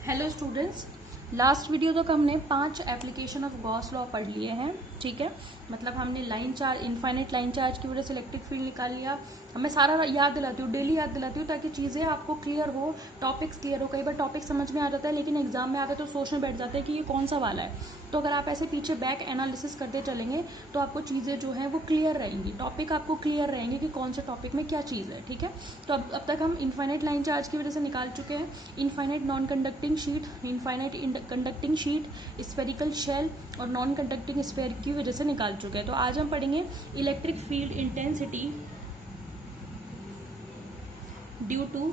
Hello students, last video तक हमने 5 application of Gauss law पढ़ लिए हैं। ठीक है, मतलब हमने line charge, infinite line charge की वजह से इलेक्ट्रिक फील्ड निकाल लिया। मैं सारा याद दिलाती हूँ, डेली याद दिलाती हूँ ताकि चीज़ें आपको क्लियर हो, टॉपिक्स क्लियर हो। कई बार टॉपिक समझ में आ जाता है लेकिन एग्जाम में आकर तो सोचने बैठ जाते हैं कि ये कौन सा वाला है। तो अगर आप ऐसे पीछे बैक एनालिसिस करते चलेंगे तो आपको चीज़ें जो हैं वो क्लियर रहेंगी, टॉपिक आपको क्लियर रहेंगे कि कौन से टॉपिक में क्या चीज़ है। ठीक है, तो अब तक हम इनफाइनाइट लाइन चार्ज की वजह से निकाल चुके हैं, infinite non conducting sheet, infinite conducting sheet, spherical shell और नॉन कंडक्टिंग स्फेयर की वजह से निकाल चुके हैं। तो आज हम पढ़ेंगे electric field intensity due to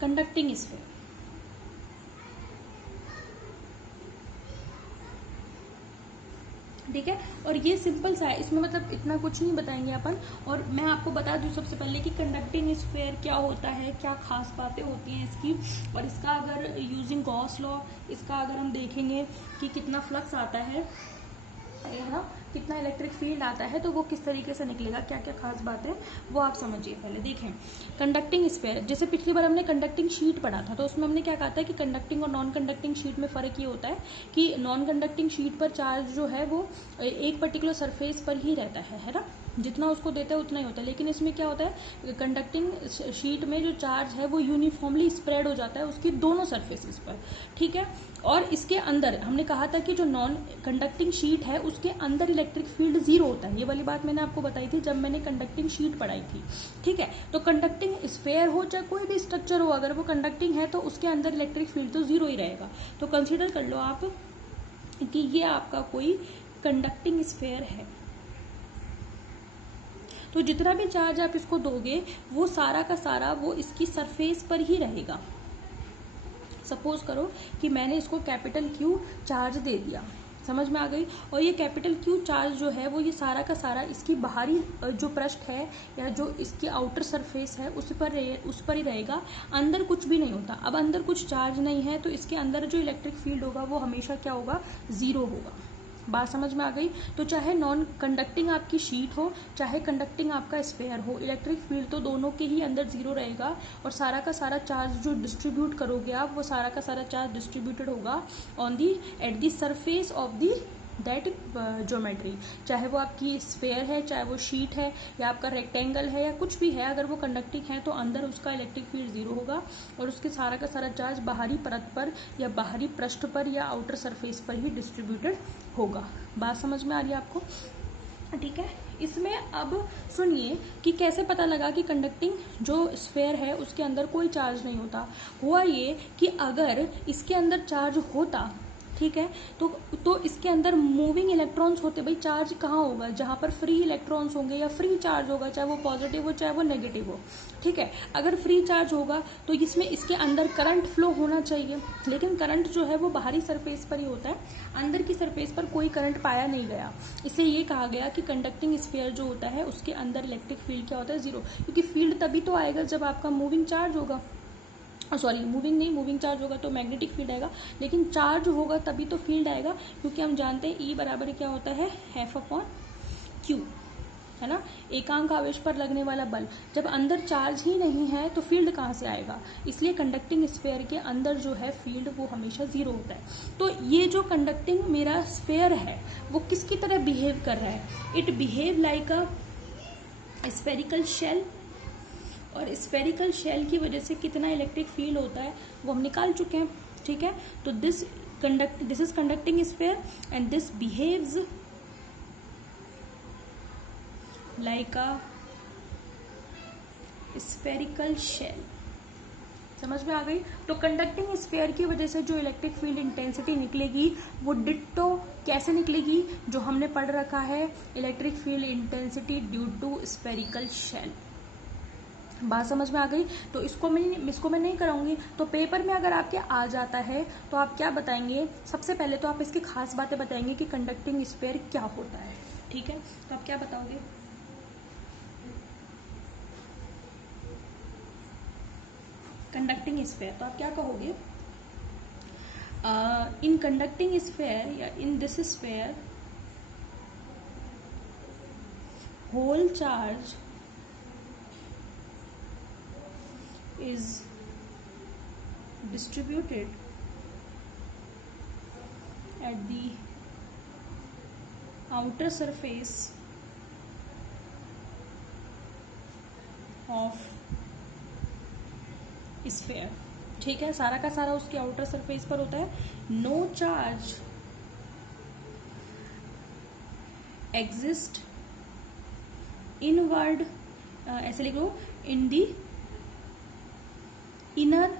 conducting sphere. ठीक है, और ये सिंपल सा है, इसमें मतलब इतना कुछ नहीं बताएंगे अपन। और मैं आपको बता दूं सबसे पहले कि कंडक्टिंग स्फेयर क्या होता है, क्या खास बातें होती हैं इसकी, और इसका अगर यूजिंग गॉस लॉ, इसका अगर हम देखेंगे कि कितना फ्लक्स आता है ना, कितना इलेक्ट्रिक फील्ड आता है, तो वो किस तरीके से निकलेगा, क्या क्या खास बात है वो आप समझिए। पहले देखें कंडक्टिंग स्फेयर, जैसे पिछली बार हमने कंडक्टिंग शीट पढ़ा था तो उसमें हमने क्या कहा था कि कंडक्टिंग और नॉन कंडक्टिंग शीट में फ़र्क ये होता है कि नॉन कंडक्टिंग शीट पर चार्ज जो है वो एक पर्टिकुलर सरफेस पर ही रहता है ना, जितना उसको देता है उतना ही होता है। लेकिन इसमें क्या होता है, कंडक्टिंग शीट में जो चार्ज है वो यूनिफॉर्मली स्प्रेड हो जाता है उसकी दोनों सरफेसेस पर। ठीक है, और इसके अंदर हमने कहा था कि जो नॉन कंडक्टिंग शीट है उसके अंदर इलेक्ट्रिक फील्ड जीरो होता है। ये वाली बात मैंने आपको बताई थी जब मैंने कंडक्टिंग शीट पढ़ाई थी। ठीक है, तो कंडक्टिंग स्फेयर हो चाहे कोई भी स्ट्रक्चर हो, अगर वो कंडक्टिंग है तो उसके अंदर इलेक्ट्रिक फील्ड तो जीरो ही रहेगा। तो कंसिडर कर लो आप कि ये आपका कोई कंडक्टिंग स्फेयर है, तो जितना भी चार्ज आप इसको दोगे वो सारा का सारा वो इसकी सरफेस पर ही रहेगा। सपोज करो कि मैंने इसको कैपिटल क्यू चार्ज दे दिया, समझ में आ गई, और ये कैपिटल क्यू चार्ज जो है वो ये सारा का सारा इसकी बाहरी जो पृष्ठ है या जो इसकी आउटर सरफेस है उस पर ही रहेगा, अंदर कुछ भी नहीं होता। अब अंदर कुछ चार्ज नहीं है तो इसके अंदर जो इलेक्ट्रिक फील्ड होगा वो हमेशा क्या होगा, जीरो होगा। बात समझ में आ गई। तो चाहे नॉन कंडक्टिंग आपकी शीट हो चाहे कंडक्टिंग आपका स्फेयर हो, इलेक्ट्रिक फील्ड तो दोनों के ही अंदर जीरो रहेगा, और सारा का सारा चार्ज जो डिस्ट्रीब्यूट करोगे आप वो सारा का सारा चार्ज डिस्ट्रीब्यूटेड होगा on the at the surface of the that geometry. चाहे वो आपकी स्फेयर है, चाहे वो शीट है, या आपका रेक्टेंगल है, या कुछ भी है, अगर वो कंडक्टिंग है तो अंदर उसका इलेक्ट्रिक फील्ड जीरो होगा और उसके सारा का सारा चार्ज बाहरी परत पर या बाहरी पृष्ठ पर या आउटर सरफेस पर ही डिस्ट्रीब्यूटेड होगा। बात समझ में आ रही है आपको? ठीक है, इसमें अब सुनिए कि कैसे पता लगा कि कंडक्टिंग जो स्फेयर है उसके अंदर कोई चार्ज नहीं होता। हुआ ये कि अगर इसके अंदर चार्ज होता, ठीक है, तो इसके अंदर मूविंग इलेक्ट्रॉन्स होते। भाई चार्ज कहाँ होगा, जहाँ पर फ्री इलेक्ट्रॉन्स होंगे या फ्री चार्ज होगा, चाहे वो पॉजिटिव हो चाहे वो नेगेटिव हो। ठीक है, अगर फ्री चार्ज होगा तो इसमें इसके अंदर करंट फ्लो होना चाहिए, लेकिन करंट जो है वो बाहरी सरफेस पर ही होता है, अंदर की सरफेस पर कोई करंट पाया नहीं गया। इसलिए ये कहा गया कि कंडक्टिंग स्फीयर जो होता है उसके अंदर इलेक्ट्रिक फील्ड क्या होता है, जीरो। क्योंकि फील्ड तभी तो आएगा जब आपका मूविंग चार्ज होगा, सॉरी मूविंग नहीं, मूविंग चार्ज होगा तो मैग्नेटिक फील्ड आएगा, लेकिन चार्ज होगा तभी तो फील्ड आएगा। क्योंकि हम जानते हैं ई बराबर क्या होता है, एफ अपॉन क्यू, है ना, एकांक आवेश पर लगने वाला बल। जब अंदर चार्ज ही नहीं है तो फील्ड कहाँ से आएगा, इसलिए कंडक्टिंग स्फेयर के अंदर जो है फील्ड वो हमेशा जीरो होता है। तो ये जो कंडक्टिंग मेरा स्फेयर है वो किसकी तरह बिहेव कर रहा है, it behave like a spherical shell, और स्फेरिकल शेल की वजह से कितना इलेक्ट्रिक फील्ड होता है वो हम निकाल चुके हैं। ठीक है, तो this is conducting sphere and this behaves like a spherical shell. समझ में आ गई। तो कंडक्टिंग स्फेयर की वजह से जो इलेक्ट्रिक फील्ड इंटेंसिटी निकलेगी वो डिट्टो कैसे निकलेगी, जो हमने पढ़ रखा है, electric field intensity due to spherical shell. बात समझ में आ गई। तो इसको मैं नहीं कराऊंगी, तो पेपर में अगर आपके आ जाता है तो आप क्या बताएंगे, सबसे पहले तो आप इसकी खास बातें बताएंगे कि कंडक्टिंग स्फेयर क्या होता है। ठीक है, तो आप क्या बताओगे, कंडक्टिंग स्फेयर, तो आप क्या कहोगे, इन कंडक्टिंग स्फेयर या in this sphere whole charge is distributed at the outer surface of sphere। ठीक है, सारा का सारा उसके आउटर सरफेस पर होता है। नो चार्ज एग्जिस्ट इनवर्ड, ऐसे लिख लो, in the inner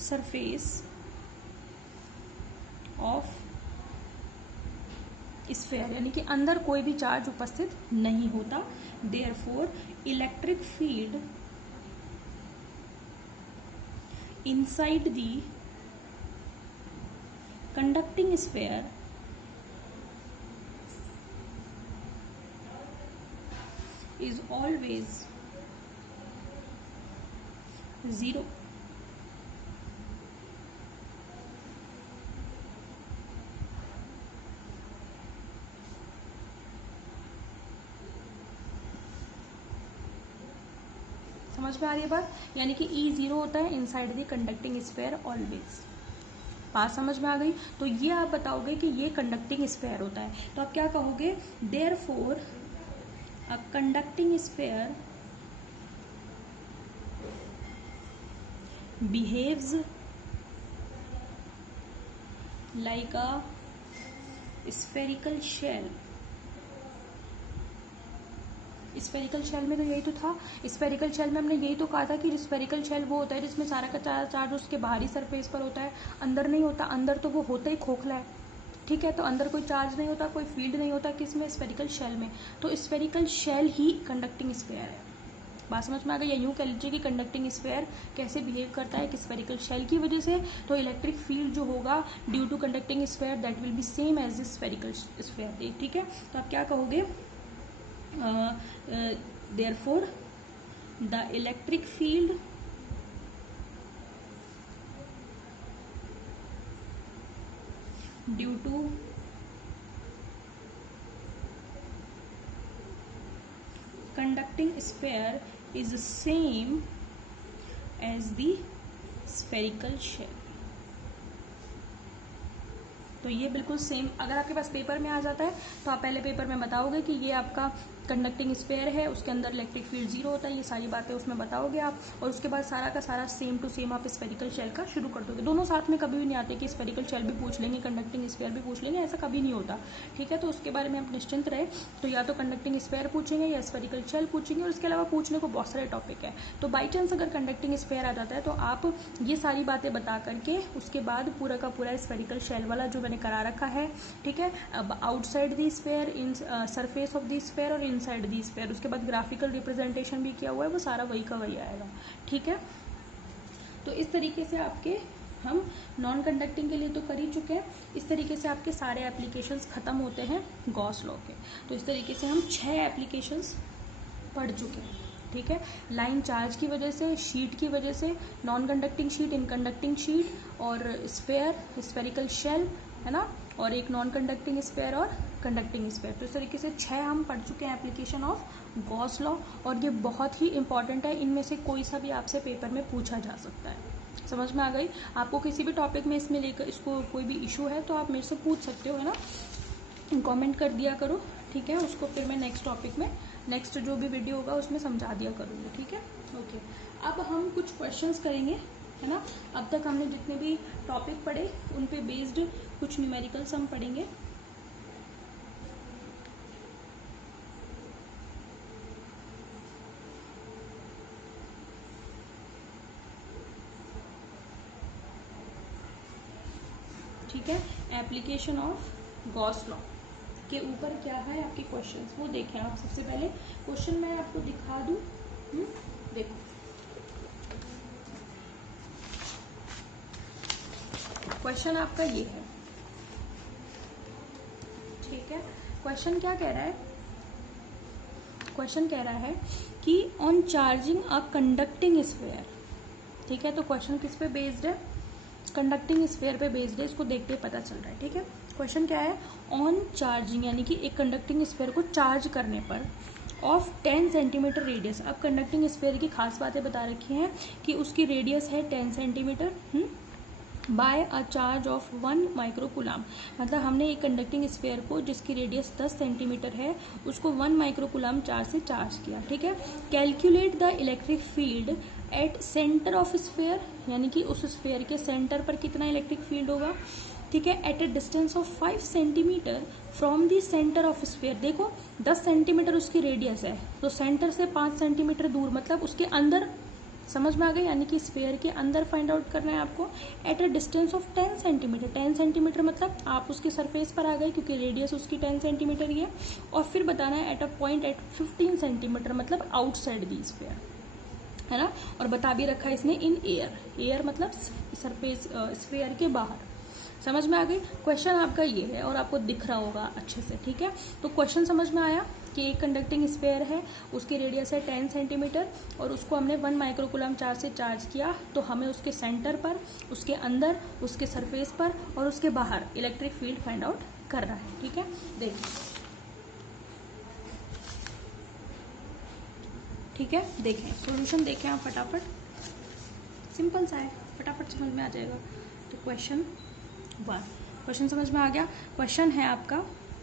surface of sphere, यानी कि अंदर कोई भी चार्ज उपस्थित नहीं होता। Therefore electric field inside the conducting sphere is always zero। समझ में आ रही है बात? यानी कि E जीरो होता है inside the conducting sphere always. बात समझ में आ गई? तो ये आप बताओगे कि ये कंडक्टिंग स्फेयर होता है, तो आप क्या कहोगे? Therefore a conducting sphere behaves like a spherical shell. Spherical shell में तो यही तो था, स्फेरिकल शेल में हमने यही तो कहा था कि स्फेरिकल शेल वो होता है जिसमें सारा का चार्ज उसके बाहरी सरफेस पर होता है, अंदर नहीं होता। अंदर तो वो होता ही खोखला है, ठीक है, तो अंदर कोई चार्ज नहीं होता, कोई फील्ड नहीं होता किसमें? स्फेरिकल शेल में। तो स्फेरिकल शेल ही कंडक्टिंग स्फेयर है। बात समझ में आ गई? या यूं कह लीजिए कि कंडक्टिंग स्फेयर कैसे बिहेव करता है? कि स्फेरिकल शेल की वजह से तो इलेक्ट्रिक फील्ड जो होगा due to conducting sphere that will be same as spherical sphere. ठीक है, तो आप क्या कहोगे? therefore the electric field due to conducting sphere is the same as the spherical shell। तो ये बिल्कुल सेम, अगर आपके पास पेपर में आ जाता है तो आप पहले पेपर में बताओगे कि ये आपका कंडक्टिंग स्फेयर है, उसके अंदर इलेक्ट्रिक फील्ड जीरो होता है, ये सारी बातें उसमें बताओगे आप, और उसके बाद सारा का सारा सेम टू सेम आप स्फेरिकल शेल का शुरू कर दोगे। दोनों साथ में कभी भी नहीं आते कि स्फेरिकल शेल भी पूछ लेंगे, कंडक्टिंग स्फेयर भी पूछ लेंगे, ऐसा कभी नहीं होता। ठीक है, तो उसके बारे में आप निश्चिंत रहे। तो या तो कंडक्टिंग स्फेयर पूछेंगे या स्फेरिकल शेल पूछेंगे, और इसके अलावा पूछने को बहुत सारे टॉपिक है। तो बाई चांस अगर कंडक्टिंग स्फेयर आ जाता है तो आप ये सारी बातें बता करके उसके बाद पूरा का पूरा स्फेरिकल शेल वाला जो मैंने करा रखा है, ठीक है, अब outside the sphere, in surface of the sphere और इनसाइड दी स्फेयर, उसके बाद ग्राफिकल रिप्रेजेंटेशन भी किया हुआ है, वो सारा वही का वही आएगा। ठीक है, तो इस तरीके से आपके हम नॉन कंडक्टिंग के लिए तो कर ही चुके हैं। इस तरीके से आपके सारे एप्लीकेशंस खत्म होते हैं गॉस लॉ के। तो इस तरीके से हम 6 एप्लीकेशंस पढ़ चुके हैं। ठीक है, लाइन चार्ज की वजह से, शीट की वजह से, नॉन कंडक्टिंग शीट, इनकंडक्टिंग शीट, और स्फेयर, स्फेरिकल शेल, है ना, और एक नॉन कंडक्टिंग स्फेयर और कंडक्टिंग स्फेयर। तो इस तरीके से 6 हम पढ़ चुके हैं एप्लीकेशन ऑफ गॉस लॉ, और ये बहुत ही इंपॉर्टेंट है। इनमें से कोई सा भी आपसे पेपर में पूछा जा सकता है। समझ में आ गई? आपको किसी भी टॉपिक में इसमें लेकर इसको कोई भी इशू है तो आप मेरे से पूछ सकते हो, है ना, कमेंट कर दिया करो। ठीक है, उसको फिर मैं नेक्स्ट टॉपिक में, नेक्स्ट जो भी वीडियो होगा उसमें समझा दिया करूँगी। ठीक है, ओके। अब हम कुछ क्वेश्चंस करेंगे, है ना। अब तक हमने जितने भी टॉपिक पढ़े उन पे बेस्ड कुछ न्यूमेरिकल्स हम पढ़ेंगे। ठीक है, एप्लीकेशन ऑफ गॉस लॉ के ऊपर क्या है आपके क्वेश्चंस, वो देखें आप। सबसे पहले क्वेश्चन मैं आपको दिखा दूं। देखो, क्वेश्चन आपका ये है। ठीक है, क्वेश्चन क्या कह रहा है? क्वेश्चन कह रहा है कि on charging a conducting sphere. ठीक है, तो क्वेश्चन किस पे बेस्ड है? कंडक्टिंग स्फेयर पे बेस्ड है, इसको देखते ही पता चल रहा है। ठीक है, क्वेश्चन क्या है? ऑन चार्जिंग, यानी कि एक कंडक्टिंग स्फेयर को चार्ज करने पर ऑफ 10 सेंटीमीटर रेडियस। अब कंडक्टिंग स्फीयर की खास बातें बता रखी हैं कि उसकी रेडियस है 10 centimetre bye a charge of 1 microcoulomb. मतलब हमने एक कंडक्टिंग स्फीयर को जिसकी रेडियस 10 सेंटीमीटर है उसको 1 माइक्रोकुलाम चार्ज से चार्ज किया, ठीक है। Calculate the electric field at centre of sphere, यानी कि उस स्फीयर के सेंटर पर कितना इलेक्ट्रिक फील्ड होगा, ठीक है, at a distance of 5 centimetre from the centre of sphere. देखो 10 सेंटीमीटर उसकी रेडियस है, तो सेंटर से 5 सेंटीमीटर दूर, मतलब उसके अंदर, समझ में आ गई, यानी कि स्फीयर के अंदर फाइंड आउट करना है आपको at a distance of 10 centimetre. 10 centimetre मतलब आप उसके सरफेस पर आ गए क्योंकि रेडियस उसकी 10 सेंटीमीटर ही है। और फिर बताना है at a point at 15 centimetre, मतलब आउटसाइड दी स्फीयर, है ना। और बता भी रखा है इसने इन एयर, एयर मतलब सरफेस स्फीयर के बाहर। समझ में आ गई। क्वेश्चन आपका ये है और आपको दिख रहा होगा अच्छे से, ठीक है। तो क्वेश्चन समझ में आया कि एक कंडक्टिंग स्फीयर है, उसकी रेडियस है 10 सेंटीमीटर और उसको हमने 1 माइक्रोकुलम चार्ज से चार्ज किया, तो हमें उसके सेंटर पर, उसके अंदर, उसके सरफेस पर और उसके बाहर इलेक्ट्रिक फील्ड फाइंड आउट करना है, ठीक है। देखिए, ठीक है, देखें सॉल्यूशन देखें आप फटाफट, सिंपल सा है, फटाफट समझ में आ जाएगा। तो क्वेश्चन 1, क्वेश्चन समझ में आ गया। क्वेश्चन है आपका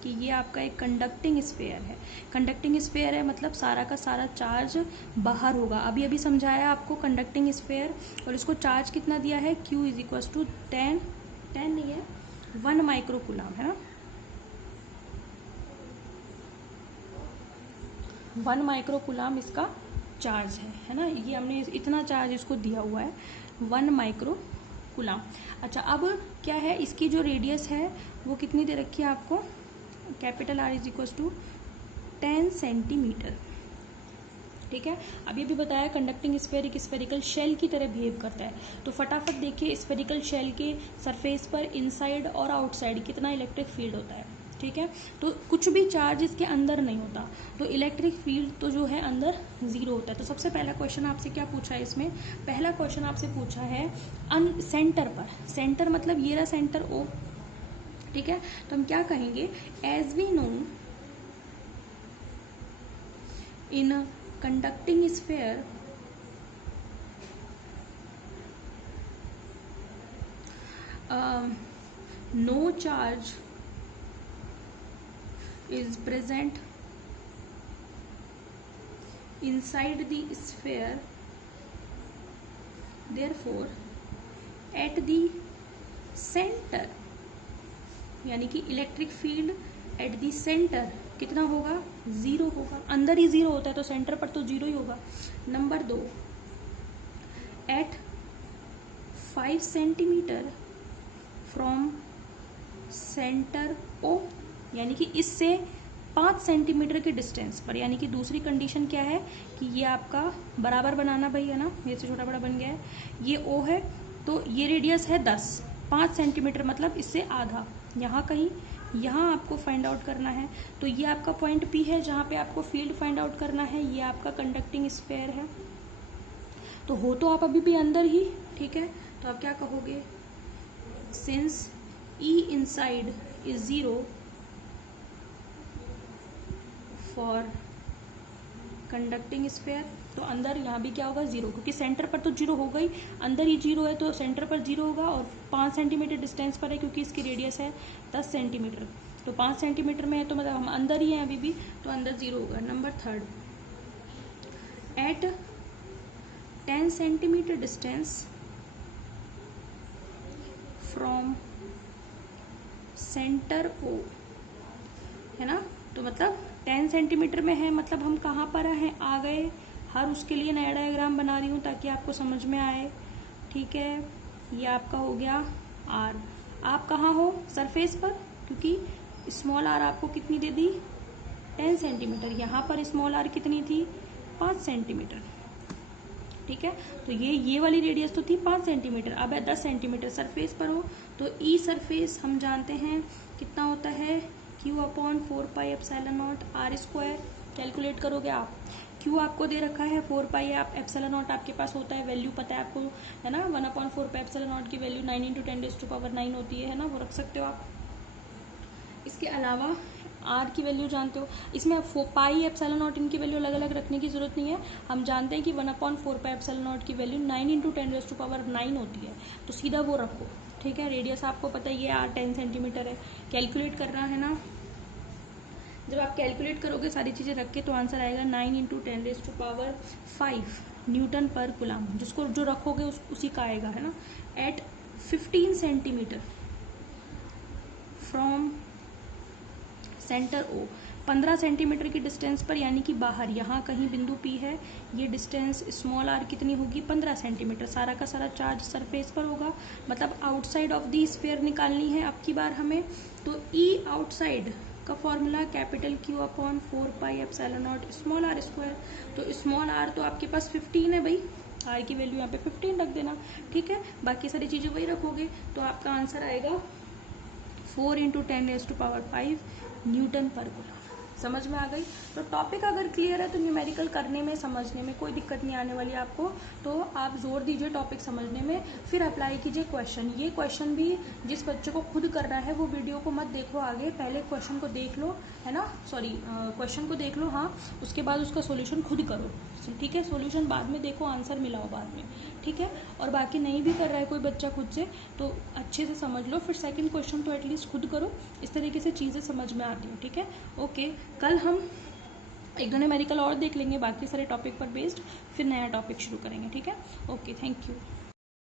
कि ये आपका एक कंडक्टिंग स्फीयर है। कंडक्टिंग स्फीयर है मतलब सारा का सारा चार्ज बाहर होगा। अभी अभी समझाया आपको कंडक्टिंग स्फीयर, और इसको चार्ज कितना दिया है, Q इज इक्वल टू 10 नहीं है 1 माइक्रोकुलाम, है ना, 1 माइक्रोकुलाम इसका चार्ज है ना। ये हमने इतना चार्ज इसको दिया हुआ है 1 माइक्रोकुलाम। अच्छा, अब क्या है, इसकी जो रेडियस है वो कितनी दे रखी है आपको, capital R is equal to 10 centimetre, ठीक है। अभी भी बताया कंडक्टिंग स्फीयर एक स्फेरिकल शेल की तरह बिहेव करता है। तो फटाफट देखिए स्फेरिकल शेल के सरफेस पर इनसाइड और आउटसाइड कितना इलेक्ट्रिक फील्ड होता है, ठीक है। तो कुछ भी चार्ज इसके अंदर नहीं होता, तो इलेक्ट्रिक फील्ड तो जो है अंदर जीरो होता है। तो सबसे पहला क्वेश्चन आपसे क्या पूछा है इसमें, पहला क्वेश्चन आपसे पूछा है सेंटर पर, सेंटर मतलब ये रहा सेंटर O, ठीक है। तो हम क्या कहेंगे, as we know in conducting sphere no charge is present inside the sphere, therefore at the center, यानी कि electric field at the centre कितना होगा, जीरो होगा। अंदर ही जीरो होता है तो सेंटर पर तो जीरो ही होगा। Number 2, at 5 centimetre from centre O, यानी कि इससे 5 सेंटीमीटर के डिस्टेंस पर, यानी कि दूसरी कंडीशन क्या है कि ये आपका बराबर बनाना भाई, है ना, मेरे से छोटा बड़ा बन गया है, ये O है तो ये रेडियस है 10, 5 सेंटीमीटर मतलब इससे आधा, यहाँ कहीं, यहाँ आपको फाइंड आउट करना है। तो ये आपका पॉइंट P है जहाँ पे आपको फील्ड फाइंड आउट करना है, ये आपका कंडक्टिंग स्फीयर है। तो हो तो आप अभी भी अंदर ही, ठीक है। तो आप क्या कहोगे, since E inside is 0 for conducting sphere, तो अंदर यहाँ भी क्या होगा, जीरो, क्योंकि सेंटर पर तो जीरो होगा ही, अंदर ही जीरो है तो सेंटर पर जीरो होगा, और 5 सेंटीमीटर डिस्टेंस पर है क्योंकि इसकी रेडियस है 10 सेंटीमीटर, तो 5 सेंटीमीटर में है तो मतलब हम अंदर ही हैं अभी भी, तो अंदर जीरो होगा। Number 3, at 10 centimetre distance from centre O, है ना, तो मतलब 10 सेंटीमीटर में है, मतलब हम कहाँ पर हैं, आ गए। हर उसके लिए नया डायग्राम बना रही हूँ ताकि आपको समझ में आए, ठीक है। ये आपका हो गया R, आप कहाँ हो, सरफेस पर, क्योंकि स्मॉल r आपको कितनी दे दी, 10 सेंटीमीटर, यहाँ पर स्मॉल r कितनी थी, 5 सेंटीमीटर, ठीक है। तो ये वाली रेडियस तो थी 5 सेंटीमीटर, अब है 10 सेंटीमीटर, सरफेस पर हो तो ई सरफेस हम जानते हैं कितना होता है, Q/4πε0 r², कैलकुलेट करोगे आप। Q आपको दे रखा है 4π, आप ε0 आपके पास होता है, वैल्यू पता है आपको, है ना, 1/4πε0 की वैल्यू 9 × 10⁹ होती है ना, वो रख सकते हो आप। इसके अलावा आर की वैल्यू जानते हो, इसमें अब पाई एप्सिलॉन नॉट इनकी वैल्यू अलग अलग रखने की जरूरत नहीं है। हम जानते हैं कि 1/4 पाई एप्सिलॉन नॉट की वैल्यू 9 × 10⁻9 होती है, तो सीधा वो रखो, ठीक है। रेडियस आपको पता ही है आर 10 सेंटीमीटर है, कैलकुलेट करना है ना। जब आप कैलकुलेट करोगे सारी चीज़ें रख के तो आंसर आएगा 9 × 10⁵ न्यूटन पर कुलाम, जिसको जो रखोगे उसी का आएगा, है ना। At 15 centimetre from centre O, 15 centimetre की डिस्टेंस पर, यानी कि बाहर यहाँ कहीं बिंदु पी है, ये डिस्टेंस स्मॉल आर कितनी होगी 15 सेंटीमीटर। सारा का सारा चार्ज सरफेस पर होगा, मतलब आउटसाइड ऑफ दी स्फीयर निकालनी है अब की बार हमें। तो ई आउटसाइड का formula capital Q upon 4 pi epsilon naught small R square. तो स्मॉल आर तो आपके पास 15 है भाई, आर की वैल्यू यहाँ पे 15 रख देना, ठीक है। बाकी सारी चीज़ें वही रखोगे तो आपका आंसर आएगा 4 × 10⁵ न्यूटन पर कूलम। समझ में आ गई। तो टॉपिक अगर क्लियर है तो न्यूमेरिकल करने में समझने में कोई दिक्कत नहीं आने वाली आपको, तो आप जोर दीजिए टॉपिक समझने में, फिर अप्लाई कीजिए क्वेश्चन। ये क्वेश्चन भी जिस बच्चे को खुद करना है वो वीडियो को मत देखो आगे, पहले क्वेश्चन को देख लो, है ना, सॉरी क्वेश्चन को देख लो, हाँ, उसके बाद उसका सोल्यूशन खुद करो, ठीक है। सोल्यूशन बाद में देखो, आंसर मिलाओ बाद में, ठीक है। और बाकी नहीं भी कर रहा है कोई बच्चा खुद से तो अच्छे से समझ लो, फिर सेकंड क्वेश्चन तो एटलीस्ट खुद करो, इस तरीके से चीज़ें समझ में आती हैं, ठीक है। ओके, कल हम एक दो न्यूमेरिकल और देख लेंगे बाकी सारे टॉपिक पर बेस्ड, फिर नया टॉपिक शुरू करेंगे, ठीक है। Okay, thank you.